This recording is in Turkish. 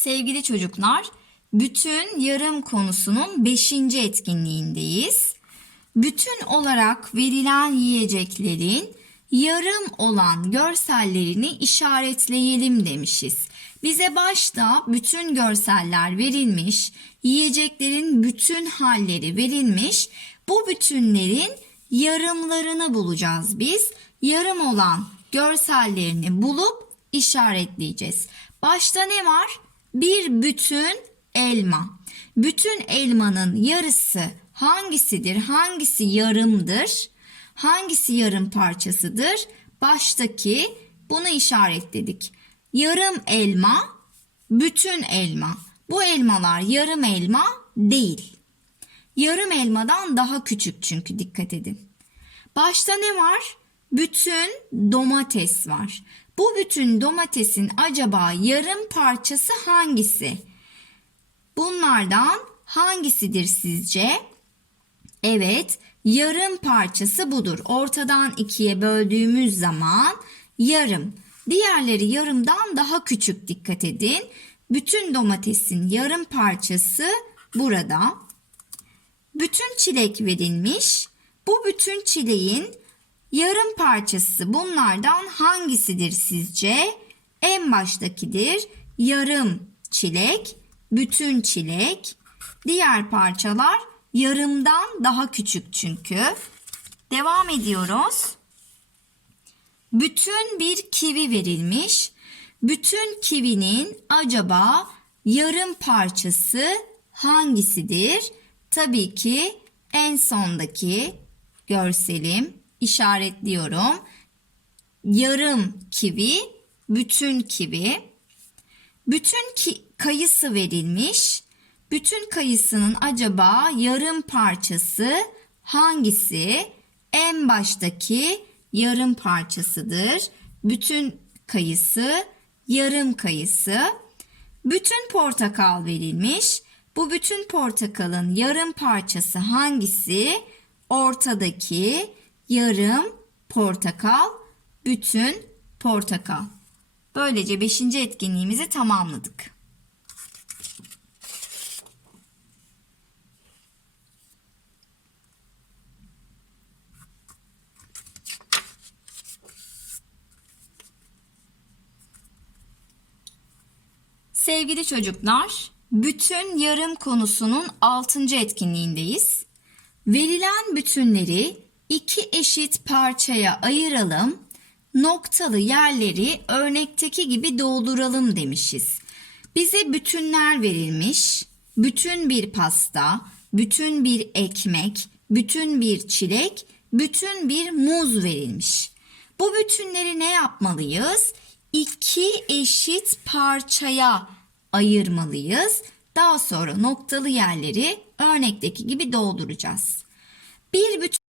Sevgili çocuklar, bütün yarım konusunun 5. etkinliğindeyiz. Bütün olarak verilen yiyeceklerin yarım olan görsellerini işaretleyelim demişiz. Bize başta bütün görseller verilmiş, yiyeceklerin bütün halleri verilmiş. Bu bütünlerin yarımlarını bulacağız biz. Yarım olan görsellerini bulup işaretleyeceğiz. Başta ne var? Bir bütün elma. Bütün elmanın yarısı hangisidir? Hangisi yarımdır? Hangisi yarım parçasıdır? Baştaki bunu işaretledik. Yarım elma, bütün elma. Bu elmalar yarım elma değil. Yarım elmadan daha küçük çünkü dikkat edin. Başta ne var? Bütün domates var. Bu bütün domatesin acaba yarım parçası hangisi? Bunlardan hangisidir sizce? Evet, yarım parçası budur. Ortadan ikiye böldüğümüz zaman yarım. Diğerleri yarımdan daha küçük dikkat edin. Bütün domatesin yarım parçası burada. Bütün çilek verilmiş. Bu bütün çileğin yarım parçası bunlardan hangisidir sizce? En baştakidir. Yarım çilek, bütün çilek. Diğer parçalar yarımdan daha küçük çünkü. Devam ediyoruz. Bütün bir kivi verilmiş. Bütün kivinin acaba yarım parçası hangisidir? Tabii ki en sondaki görselim işaretliyorum. Yarım kivi, bütün kivi. Bütün ki kayısı verilmiş. Bütün kayısının acaba yarım parçası hangisi? En baştaki yarım parçasıdır. Bütün kayısı, yarım kayısı. Bütün portakal verilmiş. Bu bütün portakalın yarım parçası hangisi? Ortadaki yarım portakal, bütün portakal. Böylece 5. etkinliğimizi tamamladık. Sevgili çocuklar, bütün yarım konusunun 6. etkinliğindeyiz. Verilen bütünleri iki eşit parçaya ayıralım. Noktalı yerleri örnekteki gibi dolduralım demişiz. Bize bütünler verilmiş. Bütün bir pasta, bütün bir ekmek, bütün bir çilek, bütün bir muz verilmiş. Bu bütünleri ne yapmalıyız? İki eşit parçaya ayırmalıyız. Daha sonra noktalı yerleri örnekteki gibi dolduracağız. Bir bütün